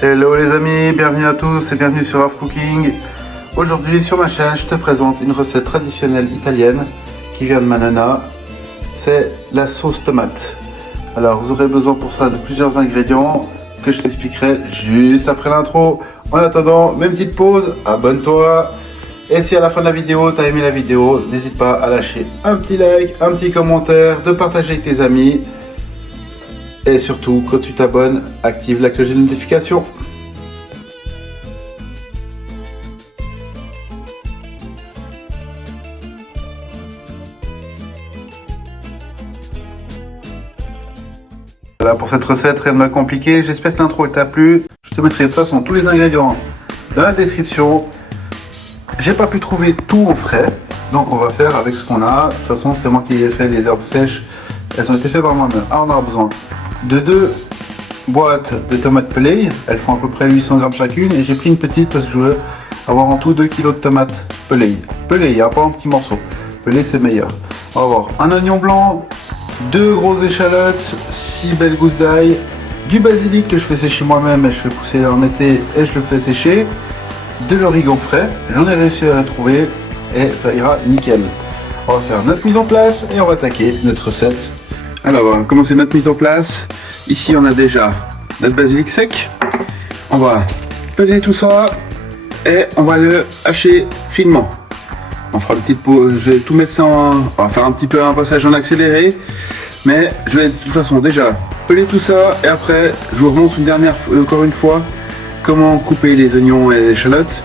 Hello les amis, bienvenue à tous et bienvenue sur Half Cooking. Aujourd'hui sur ma chaîne, je te présente une recette traditionnelle italienne qui vient de ma nana. C'est la sauce tomate. Alors vous aurez besoin pour ça de plusieurs ingrédients que je t'expliquerai juste après l'intro. En attendant, même petite pause, abonne-toi. Et si à la fin de la vidéo, tu as aimé la vidéo, n'hésite pas à lâcher un petit like, un petit commentaire, de partager avec tes amis. Et surtout, quand tu t'abonnes, active la cloche de notification. Voilà pour cette recette, rien de mal compliqué. J'espère que l'intro t'a plu. Je te mettrai de toute façon tous les ingrédients dans la description. J'ai pas pu trouver tout en frais, donc on va faire avec ce qu'on a. De toute façon, c'est moi qui ai fait les herbes sèches. Elles ont été faites par moi-même. Alors on aura besoin de 2 boîtes de tomates pelées. Elles font à peu près 800 grammes chacune. Et j'ai pris une petite parce que je veux avoir en tout 2 kg de tomates pelées. Pelées, pas en petits morceaux. Pelées, c'est meilleur. On va avoir un oignon blanc, 2 grosses échalotes, 6 belles gousses d'ail, du basilic que je fais sécher moi-même et je fais pousser en été et je le fais sécher, de l'origan frais. J'en ai réussi à la trouver et ça ira nickel. On va faire notre mise en place et on va attaquer notre recette. Alors, on va commencer notre mise en place. Ici, on a déjà notre basilic sec. On va peler tout ça et on va le hacher finement. On fera une petite pause. Je vais tout mettre ça on va faire un petit peu un passage en accéléré. Mais je vais de toute façon déjà peler tout ça et après, je vous remontre encore une fois comment couper les oignons et les échalotes.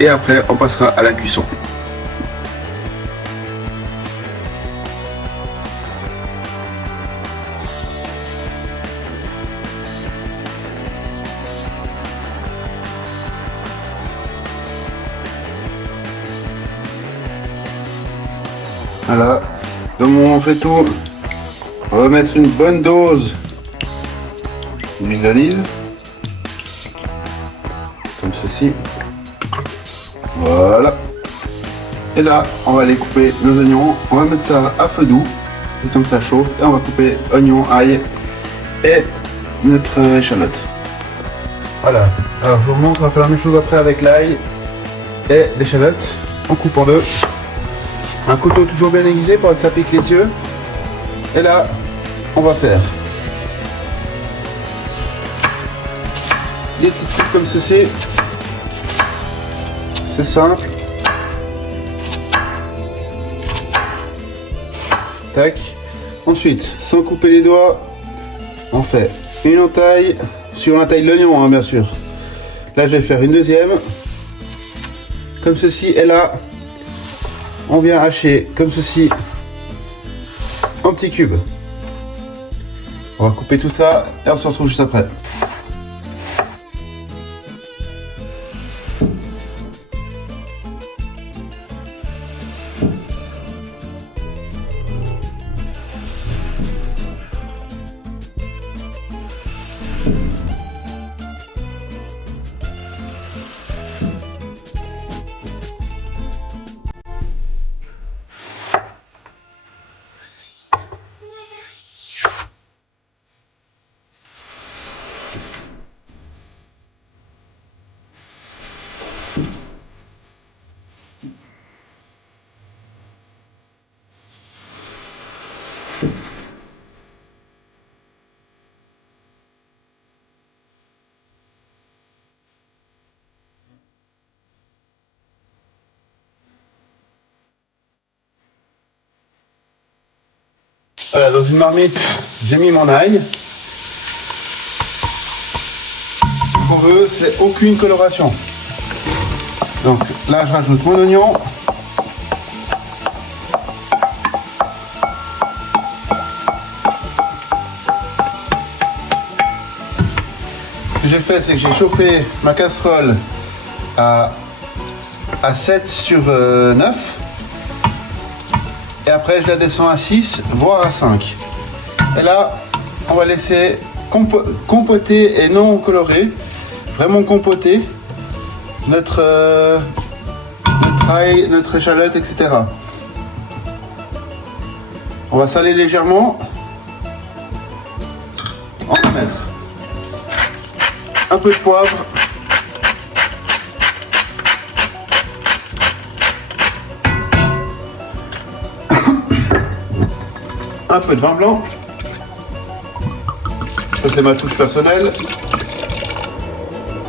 Et après, on passera à la cuisson. Voilà, dans mon fait-tout, on va mettre une bonne dose d'huile d'olive, comme ceci. Voilà. Et là, on va aller couper nos oignons. On va mettre ça à feu doux, le temps que ça chauffe, et on va couper oignons, ail et notre échalote. Voilà. Alors, je vous remontre, on va faire la même chose après avec l'ail et l'échalote. On coupe en deux. Un couteau toujours bien aiguisé pour que ça pique les yeux. Et là, on va faire des petites coupes comme ceci. C'est simple. Tac. Ensuite, sans couper les doigts, on fait une entaille sur l'entaille de l'oignon, hein, bien sûr. Là, je vais faire une deuxième. Comme ceci. Et là, on vient hacher comme ceci en petits cubes. On va couper tout ça et on se retrouve juste après. Voilà, dans une marmite, j'ai mis mon ail. Ce qu'on veut, c'est aucune coloration. Donc là, je rajoute mon oignon. Ce que j'ai fait, c'est que j'ai chauffé ma casserole à 7 sur 9. Et après, je la descends à 6, voire à 5. Et là, on va laisser compoter et non colorer. Vraiment compoter notre ail, notre échalote, etc. On va saler légèrement. On va mettre un peu de poivre. Un peu de vin blanc. Ça c'est ma touche personnelle.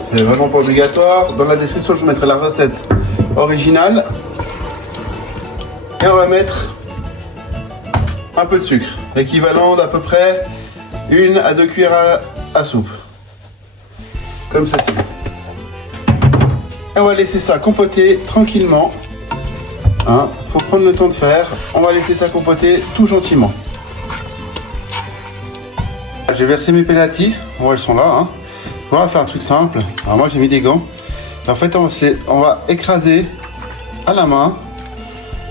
C'est vraiment pas obligatoire. Dans la description je vous mettrai la recette originale. Et on va mettre un peu de sucre, l'équivalent d'à peu près 1 à 2 cuillères à soupe. Comme ceci. Et on va laisser ça compoter tranquillement. Hein, faut prendre le temps de faire. On va laisser ça compoter tout gentiment. J'ai versé mes pélatis. Bon, elles sont là. Hein. On va faire un truc simple. Alors moi j'ai mis des gants. Et en fait on va écraser à la main,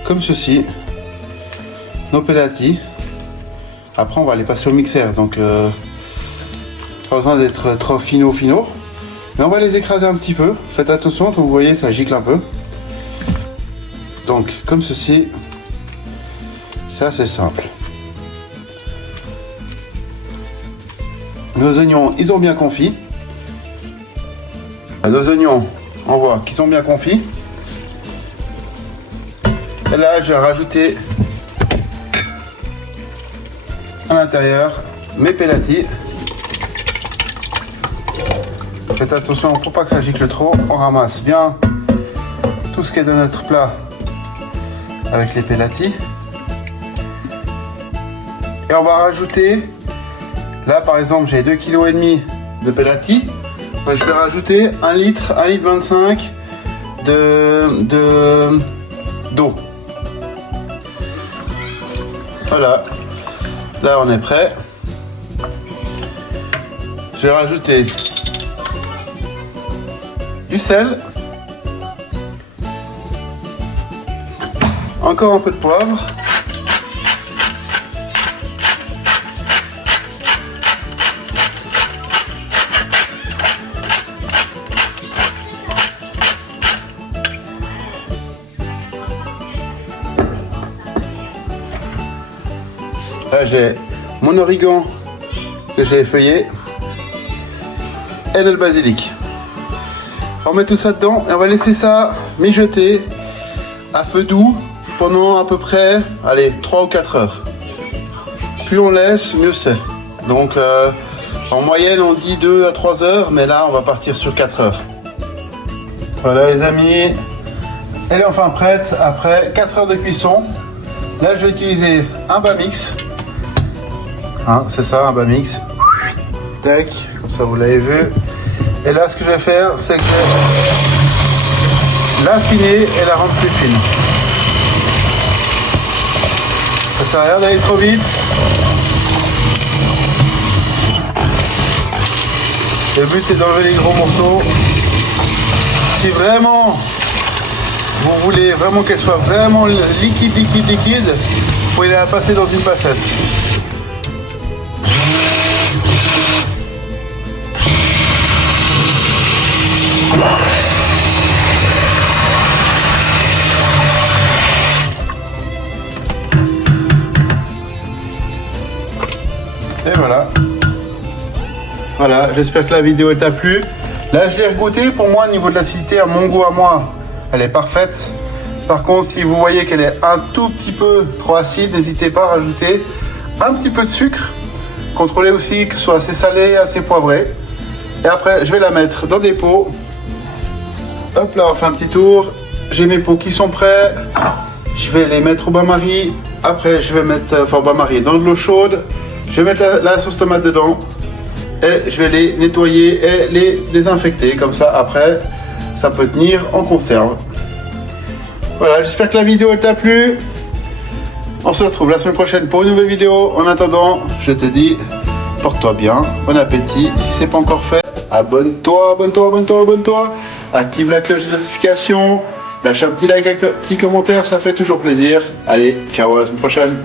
comme ceci, nos pélatis. Après on va les passer au mixeur. Donc pas besoin d'être trop finaux. Mais on va les écraser un petit peu. Faites attention, comme vous voyez, ça gicle un peu. Donc, comme ceci. C'est assez simple. Nos oignons, ils ont bien confit. Nos oignons, on voit qu'ils ont bien confit. Et là, je vais rajouter à l'intérieur mes pélatis. Faites attention pour pas que ça gicle trop. On ramasse bien tout ce qui est de notre plat avec les pélatis. Et on va rajouter, là par exemple j'ai 2,5 kg de pélatis. Donc, je vais rajouter 1 litre 25 d'eau. Voilà. Là on est prêt. Je vais rajouter du sel, encore un peu de poivre, là j'ai mon origan que j'ai effeuillé et le basilic. On met tout ça dedans et on va laisser ça mijoter à feu doux pendant à peu près, allez, 3 ou 4 heures. Plus on laisse, mieux c'est. Donc en moyenne on dit 2 à 3 heures, mais là on va partir sur 4 heures. Voilà les amis, elle est enfin prête après 4 heures de cuisson. Là je vais utiliser un bas mix. Hein, c'est ça, un bas mix. Tac, comme ça vous l'avez vu. Et là, ce que je vais faire, c'est que je vais l'affiner et la rendre plus fine. Ça sert à rien d'aller trop vite. Le but, c'est d'enlever les gros morceaux. Si vraiment, vous voulez vraiment qu'elle soit vraiment liquide, vous pouvez la passer dans une passette. Et voilà. Voilà, j'espère que la vidéo elle t'a plu. Là, je l'ai regoûté. Pour moi, au niveau de l'acidité, à mon goût à moi, elle est parfaite. Par contre, si vous voyez qu'elle est un tout petit peu trop acide, n'hésitez pas à rajouter un petit peu de sucre. Contrôlez aussi que ce soit assez salé, assez poivré. Et après, je vais la mettre dans des pots. Hop là, on fait un petit tour. J'ai mes pots qui sont prêts. Je vais les mettre au bain-marie. Après, je vais mettre, au bain-marie dans de l'eau chaude. Je vais mettre la sauce tomate dedans. Et je vais les nettoyer et les désinfecter. Comme ça, après, ça peut tenir en conserve. Voilà, j'espère que la vidéo elle t'a plu. On se retrouve la semaine prochaine pour une nouvelle vidéo. En attendant, je te dis, porte-toi bien, bon appétit. Si c'est pas encore fait, abonne-toi. Active la cloche de notification. Lâche un petit like, un petit commentaire, ça fait toujours plaisir. Allez, ciao, à la semaine prochaine.